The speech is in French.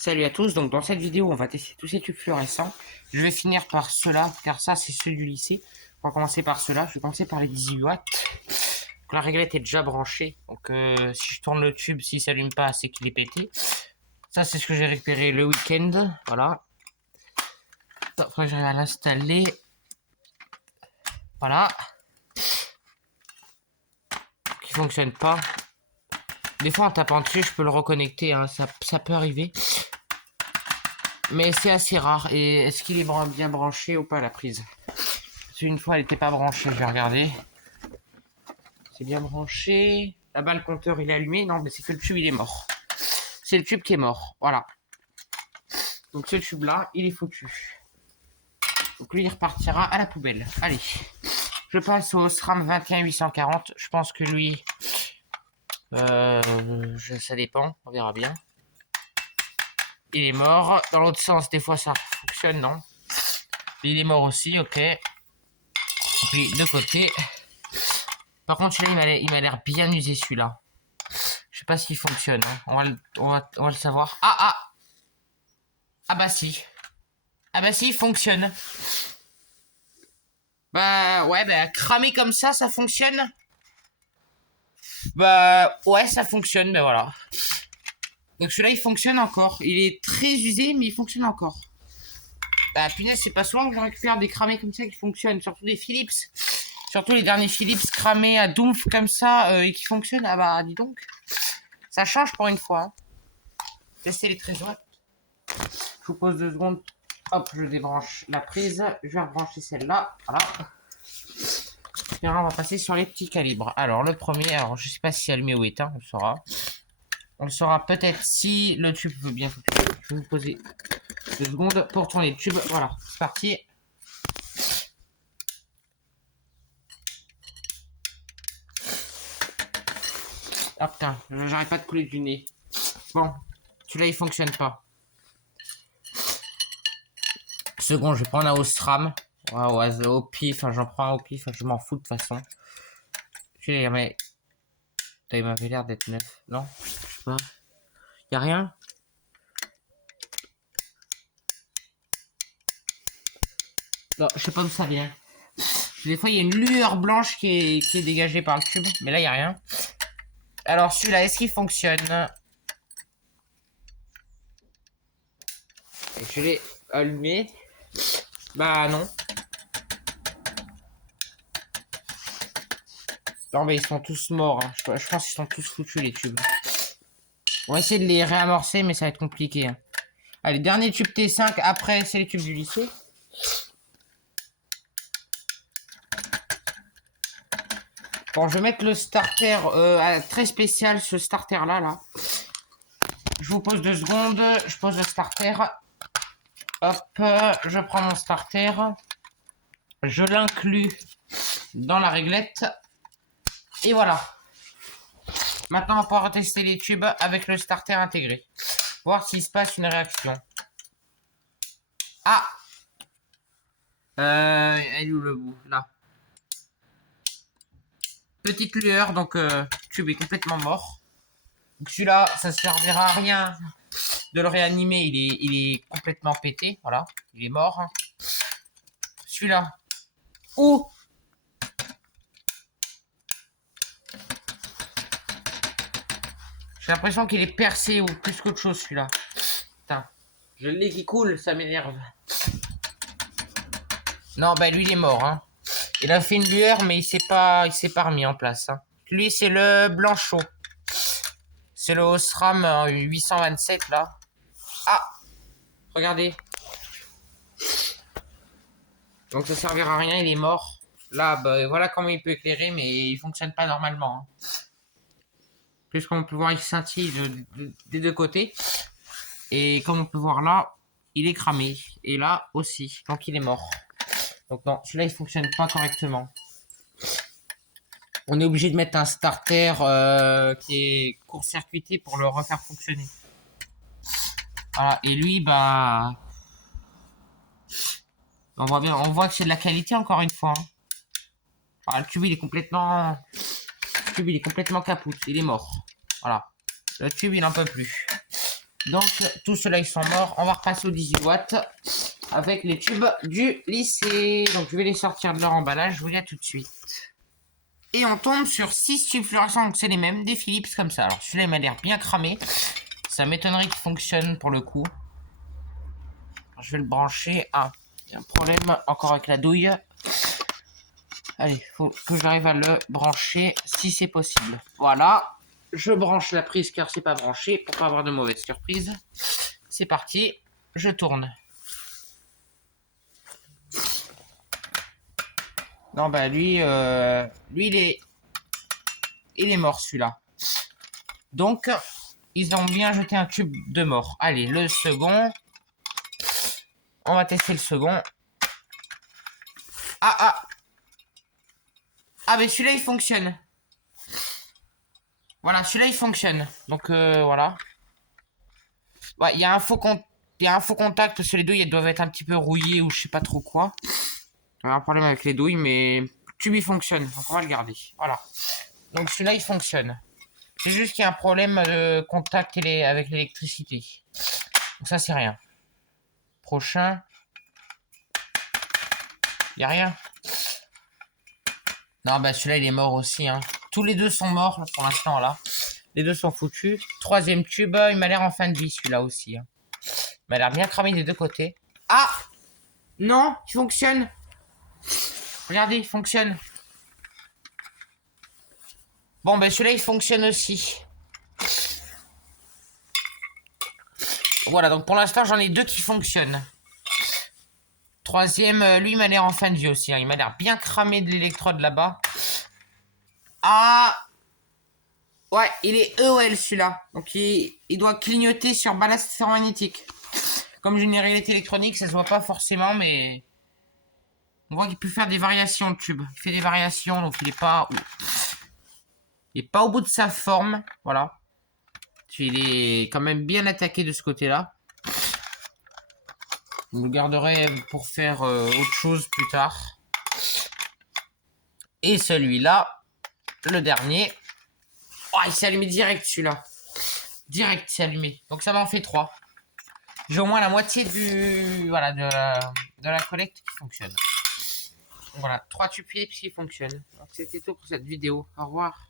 Salut à tous, donc dans cette vidéo on va tester tous ces tubes fluorescents. Je vais finir par ceux-là, car ça c'est ceux du lycée. On va commencer par ceux-là, je vais commencer par les 18 watts. Donc, la réglette est déjà branchée, donc si je tourne le tube, s'il s'allume pas, c'est qu'il est pété. Ça c'est ce que j'ai récupéré le week-end, voilà. Après j'arrive à l'installer. Voilà. Qui fonctionne pas. Des fois en tapant dessus, je peux le reconnecter, hein, ça peut arriver. Mais c'est assez rare. Et est-ce qu'il est bien branché ou pas la prise? Parce qu'une fois elle n'était pas branchée, je vais regarder. C'est bien branché. Là-bas le compteur il est allumé. Non mais c'est que le tube il est mort. C'est le tube qui est mort. Voilà. Donc ce tube là il est foutu. Donc lui il repartira à la poubelle. Allez. Je passe au SRAM 21840. Je pense que lui... ça dépend. On verra bien. Il est mort. Dans l'autre sens, des fois ça fonctionne, non? Il est mort aussi, ok. Puis de côté. Par contre, celui-là, il m'a l'air bien usé, celui-là. Je sais pas s'il fonctionne. Hein. On va le savoir. Ah bah si. Ah bah si, il fonctionne. Bah ouais, bah cramé comme ça fonctionne. Bah ouais, ça fonctionne, mais voilà. Donc celui-là, il fonctionne encore. Il est très usé, mais il fonctionne encore. Bah punaise, c'est pas souvent que je récupère des cramés comme ça qui fonctionnent. Surtout des Philips. Surtout les derniers Philips cramés à doumf comme ça et qui fonctionnent. Ah bah dis donc. Ça change pour une fois. Hein. Tester les 13 watts. Je vous pose 2 secondes. Hop, je débranche la prise. Je vais rebrancher celle-là. Voilà. Et là, on va passer sur les petits calibres. Alors le premier, alors je sais pas si allumé ou éteint, on le saura. On le saura peut-être si le tube veut bien fonctionner. Je vais vous poser 2 secondes pour tourner le tube. Voilà, c'est parti. Ah putain, j'arrête pas de couler du nez. Bon, celui-là il fonctionne pas. Second, je vais prendre un Osram. Au pif, j'en prends un au pif, je m'en fous de toute façon. Mais il m'avait l'air d'être neuf. Non, je sais pas. Y'a rien? Non, je sais pas d'où ça vient. Des fois, il y a une lueur blanche qui est dégagée par le tube, mais là, il n'y a rien. Alors, celui-là, est-ce qu'il fonctionne? Et je l'ai allumé. Bah, non. Non, mais ils sont tous morts. Hein. Je pense qu'ils sont tous foutus, les tubes. On va essayer de les réamorcer, mais ça va être compliqué. Hein. Allez, dernier tube T5. Après, c'est les tubes du lycée. Bon, je vais mettre le starter très spécial, ce starter là. Je vous pose 2 secondes. Je pose le starter. Hop, je prends mon starter. Je l'inclus dans la réglette. Et voilà. Maintenant, on va pouvoir tester les tubes avec le starter intégré. Voir s'il se passe une réaction. Ah, elle est où le bout? Là. Petite lueur, donc le tube est complètement mort. Celui-là, ça servira à rien de le réanimer. Il est complètement pété. Voilà, il est mort. Celui-là. Ouh! J'ai l'impression qu'il est percé ou plus qu'autre chose celui-là. Putain. Je le nez qui coule, ça m'énerve. Non, bah lui il est mort. Hein. Il a fait une lueur, mais il s'est pas remis en place. Hein. Lui c'est le Blanchot. C'est le Osram 827 là. Ah! Regardez. Donc ça servira à rien, il est mort. Là, bah, voilà comment il peut éclairer, mais il fonctionne pas normalement. Hein. Puisqu'on peut voir, il scintille des deux côtés. Et comme on peut voir là, il est cramé. Et là aussi, donc il est mort. Donc non, celui-là il fonctionne pas correctement. On est obligé de mettre un starter qui est court-circuité pour le refaire fonctionner. Voilà, et lui, bah... On voit que c'est de la qualité encore une fois. Hein. Alors, le tube il est complètement... Le tube il est complètement capoute, il est mort. Voilà. Le tube il en peut plus. Donc, tout cela, ils sont morts. On va repasser aux 18 watts avec les tubes du lycée. Donc, je vais les sortir de leur emballage. Je vous dis à tout de suite. Et on tombe sur 6 tubes fluorescents. Donc, c'est les mêmes, des Philips comme ça. Alors, celui-là, il m'a l'air bien cramé. Ça m'étonnerait qu'il fonctionne pour le coup. Alors, je vais le brancher. Ah, il y a un problème encore avec la douille. Allez, faut que j'arrive à le brancher si c'est possible. Voilà. Je branche la prise car c'est pas branché pour pas avoir de mauvaise surprise. C'est parti, je tourne. Non bah lui il est mort celui-là. Donc ils ont bien jeté un tube de mort. Allez, le second. On va tester le second. Ah mais celui-là il fonctionne. Voilà, celui-là il fonctionne. Donc voilà. Ouais, il y a un faux contact parce que les douilles elles doivent être un petit peu rouillées ou je sais pas trop quoi. Il y a un problème avec les douilles, mais le tube il fonctionne. Donc on va le garder. Voilà. Donc celui-là il fonctionne. C'est juste qu'il y a un problème de contact avec l'électricité. Donc ça c'est rien. Prochain. Il n'y a rien. Non bah celui-là il est mort aussi. Hein. Tous les deux sont morts pour l'instant là. Les deux sont foutus. Troisième tube, il m'a l'air en fin de vie celui-là aussi. Hein. Il m'a l'air bien cramé des deux côtés. Ah non, il fonctionne. Regardez, il fonctionne. Bon, ben celui-là, il fonctionne aussi. Voilà, donc pour l'instant, j'en ai deux qui fonctionnent. Troisième, lui, il m'a l'air en fin de vie aussi. Hein. Il m'a l'air bien cramé de l'électrode là-bas. Ah ouais, il est EOL celui-là. Donc il doit clignoter sur ballast ferromagnétique. Comme j'ai une réalité électronique, ça se voit pas forcément, mais... On voit qu'il peut faire des variations de tube. Il fait des variations, donc il est pas... Il est pas au bout de sa forme, voilà. Il est quand même bien attaqué de ce côté-là. Je le garderai pour faire autre chose plus tard. Et celui-là, le dernier. Oh, il s'est allumé direct celui-là. Direct, c'est allumé. Donc ça m'en fait 3. J'ai au moins la moitié voilà, de la collecte qui fonctionne. Voilà, 3 tubes Philips qui fonctionnent. C'était tout pour cette vidéo. Au revoir.